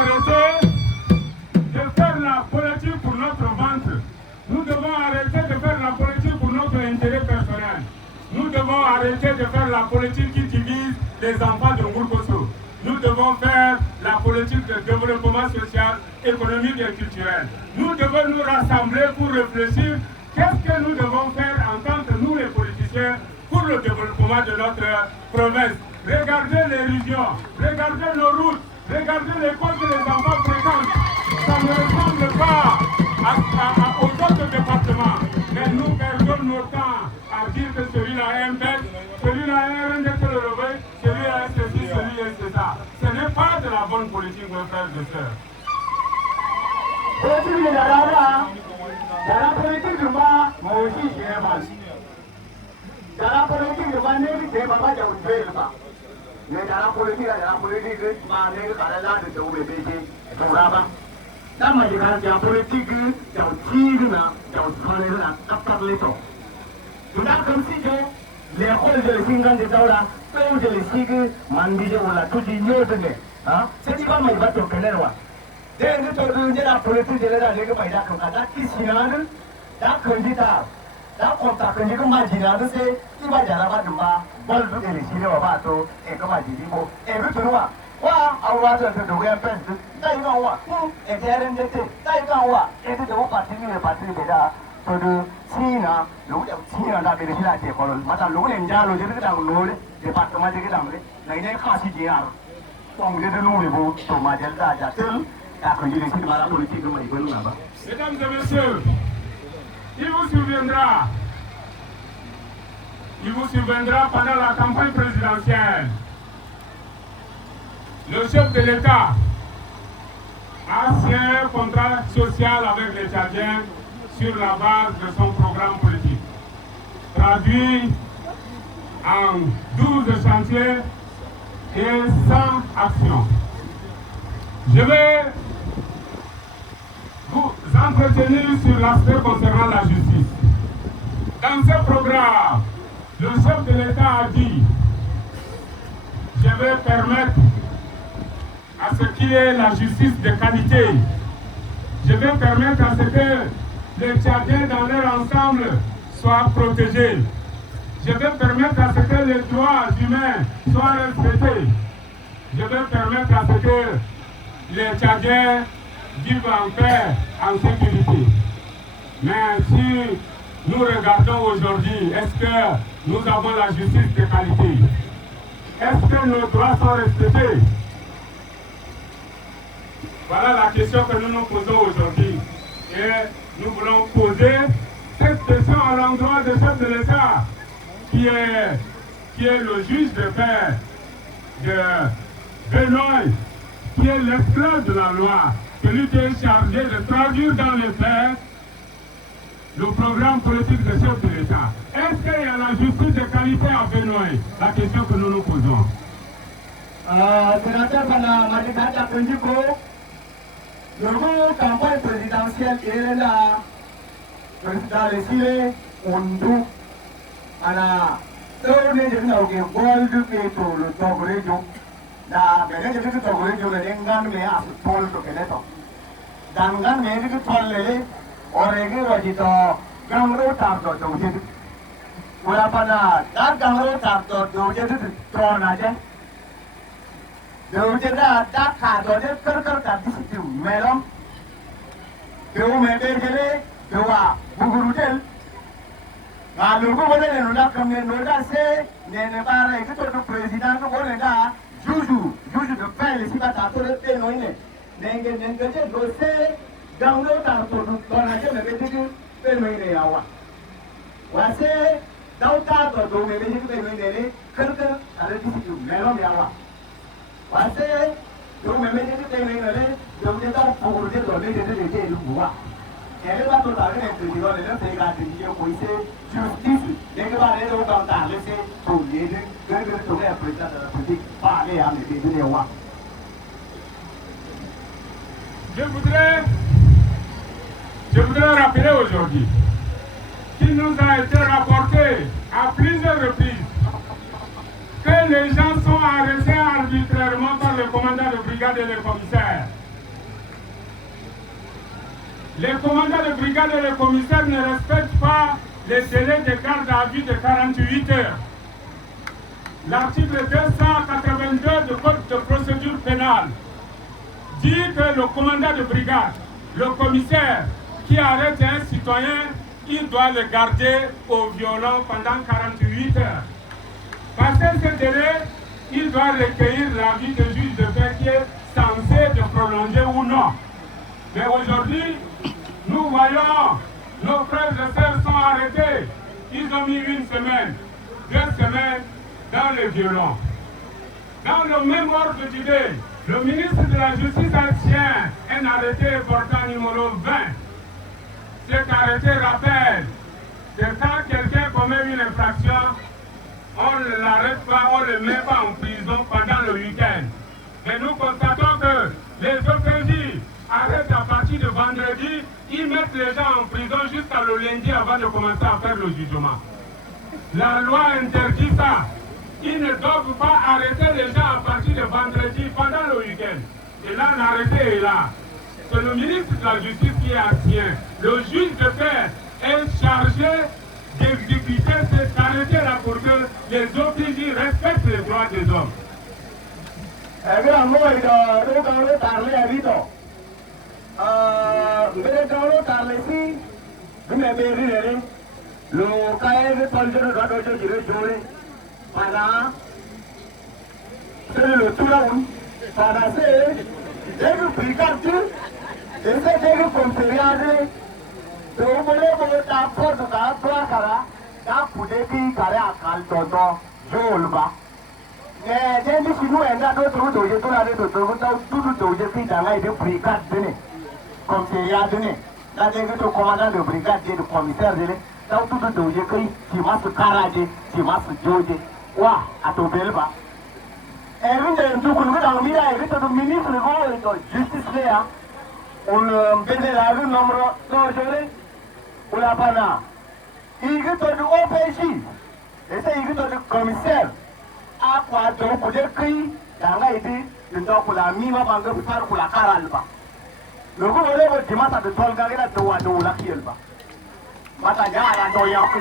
arrêter de faire la politique pour notre ventre. Nous devons arrêter de faire la politique pour notre intérêt personnel. Nous devons arrêter de faire la politique qui divise les enfants de Ngourkosso. Nous devons faire la politique de développement social, économique et culturel. Nous devons nous rassembler pour réfléchir qu'est-ce que nous devons faire en tant que nous les politiciens pour le développement de notre province. Regardez les régions, regardez nos routes, regardez l'école que les enfants fréquentent. Ça ne ressemble pas aux autres départements. Mais nous perdons notre temps à dire que celui-là est un bête, celui-là est un réveil, celui-là est ceci, celui-là est ça. Ce n'est pas de la bonne politique, mes frères et sœurs. l'école de l'Singan de Daura, peu de l'Isigue, Mandije ou la Tudi Yodene. C'est pas ma bateau que l'on a. Dès que tu as la politique de la Ligue Maïda, qui s'y a, la candidat, la contact que nous imaginons, c'est qu'il va y avoir de ma, vol de l'Isigue au bateau, et comme a dit, et le tournoi. Wa awata to do yan pen dai ga wa e jaren de te dai ga wa e de do parti ni parti de da to do sina lo ya sina da be de la te ko mata lo ne njalo je de da no le département de gidam le nai ne khasi ji yar tong de no le bo to ma del da ja tel ta ko ji ci mala politique mai ko na ba. Mesdames et messieurs, il vous souviendra pendant la campagne présidentielle. Le chef de l'État a signé un contrat social avec les Tchadiens sur la base de son programme politique, traduit en 12 chantiers et 100 actions. Je vais vous entretenir sur l'aspect concernant la justice. Dans ce programme, le chef de l'État a dit: je vais permettre à ce qu'il y ait la justice de qualité. Je vais permettre à ce que les Tchadiens dans leur ensemble soient protégés. Je vais permettre à ce que les droits humains soient respectés. Je vais permettre à ce que les Tchadiens vivent en paix, en sécurité. Mais si nous regardons aujourd'hui, est-ce que nous avons la justice de qualité? Est-ce que nos droits sont respectés? Voilà la question que nous nous posons aujourd'hui. Et nous voulons poser cette question à l'endroit du chef de l'État, qui est le juge de paix de Benoît, qui est l'esclave de la loi, celui qui est chargé de traduire dans les faits le programme politique du chef de l'État. Est-ce qu'il y a la justice de qualité à Benoît? La question que nous nous posons. Sénateur Bana Madikata Pendiko, le campagne présidentielle est là, président de Sile, Ondou, Ana, tourné de Nauke, Gold Peto, le Togorejo, la Bénin de Togorejo, le Nengan, mais à ce pôle de Keneto. Dangan, mais de Tolle, Orege, Wajito, Gamro Tarto, Dojet. Ulapana, that Gamro Tarto, Dojet, Tronaje. Dojet, that Cardojet, Kirker, Disciple, Melon. Do me bejele do wa bugurutel ga lugu wala ne no da kamne no da se ne bare ke to president ko wala da juju de pele si bata to te no ne nenge je do se ganglo ta to do na je me bejele pe no ne yawa wa se dauta to do me bejele pe no ne kar ale disi melom yawa wa se do me bejele pe no ne do de ta pour de do de luwa ele va to ta ne de do le te ga de yo ko ise justice de ke ba le do ta ta le se to le de to le président de la politique ba le a me de wa. Je voudrais rappeler aujourd'hui qu'il nous a été rapporté à plusieurs reprises que les gens sont arrêtés arbitrairement par le commandant de brigade et le commissaire. Les commandants de brigade et les commissaires ne respectent pas les délais de garde à vue de 48 heures. L'article 282 du Code de procédure pénale dit que le commandant de brigade, le commissaire qui arrête un citoyen, il doit le garder au violon pendant 48 heures. Passé ce délai, il doit recueillir l'avis du juge de paix qui est censé de prolonger ou non. Mais aujourd'hui, nous voyons nos frères et sœurs sont arrêtés. Ils ont mis 1 semaine, 2 semaines dans le violon. Dans le même ordre d'idée, le ministre de la Justice tient un arrêté portant numéro 20. Cet arrêté rappelle que quand quelqu'un commet une infraction, on ne l'arrête pas, on ne le met pas en prison pendant le week-end. Mais nous constatons que les OPJ arrêtent à partir de vendredi, ils mettent les gens en prison jusqu'à le lundi avant de commencer à faire le jugement. La loi interdit ça. Ils ne doivent pas arrêter les gens à partir de vendredi pendant le week-end. Et là, l'arrêté est là. C'est le ministre de la Justice qui est ancien. Le juge de paix est chargé d'exécuter cet arrêté-là pour que les OPJ respectent les droits des hommes. Commandant de brigade, de commissaire, le gouvernement de Massa de Tolgagera de Wadoula Kielba. Matagara Doyaku.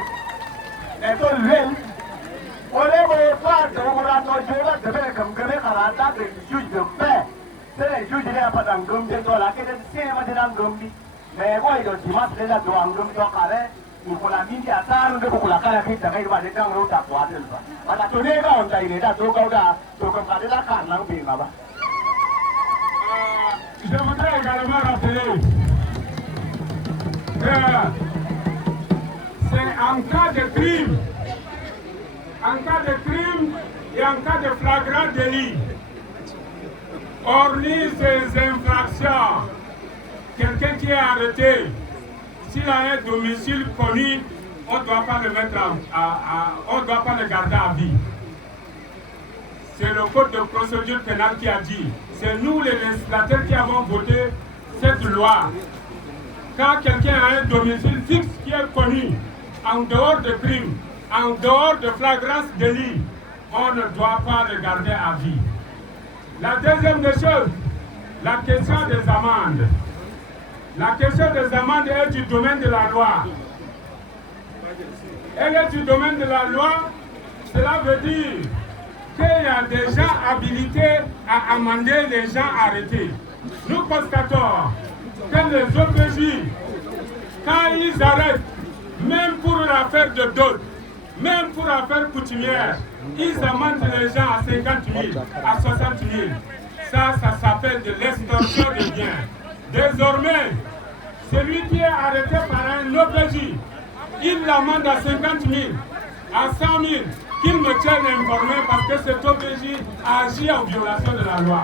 Et tout l'huile. On est pas de Ourato Jola de faire comme Grécarata, le juge de paix. C'est le juge de la Padangum de Dola, qui est le cinéma de Langumbi. Mais moi, il y a Dimas de la Doangum Dokare, il faut la mine à Tarn de Kula qui est va les temps à Quadelba. À la Tonega, on a été à Togoda, Tokamba, Karnang Bingaba. Je voudrais également rappeler que c'est en cas de crime, et en cas de flagrant délit, hormis ces infractions, quelqu'un qui est arrêté, s'il a un domicile connu, on ne doit pas le mettre on doit pas le garder à vie. C'est le code de procédure pénale qui a dit. C'est nous les législateurs qui avons voté cette loi. Quand quelqu'un a un domicile fixe qui est connu, en dehors de crime, en dehors de flagrance délit, on ne doit pas le garder à vie. La deuxième des choses, la question des amendes. La question des amendes est du domaine de la loi. Elle est du domaine de la loi, cela veut dire qu'il y a des gens habilités à amender les gens arrêtés. Nous constatons que les OPJ, quand ils arrêtent, même pour une affaire de dot, même pour affaire coutumière, ils amendent les gens à 50 000, à 60 000. Ça s'appelle de l'extorsion de biens. Désormais, celui qui est arrêté par un OPJ, il l'amende à 50 000, à 100 000, qu'il me tienne informé parce que cet OPJ agit en violation de la loi.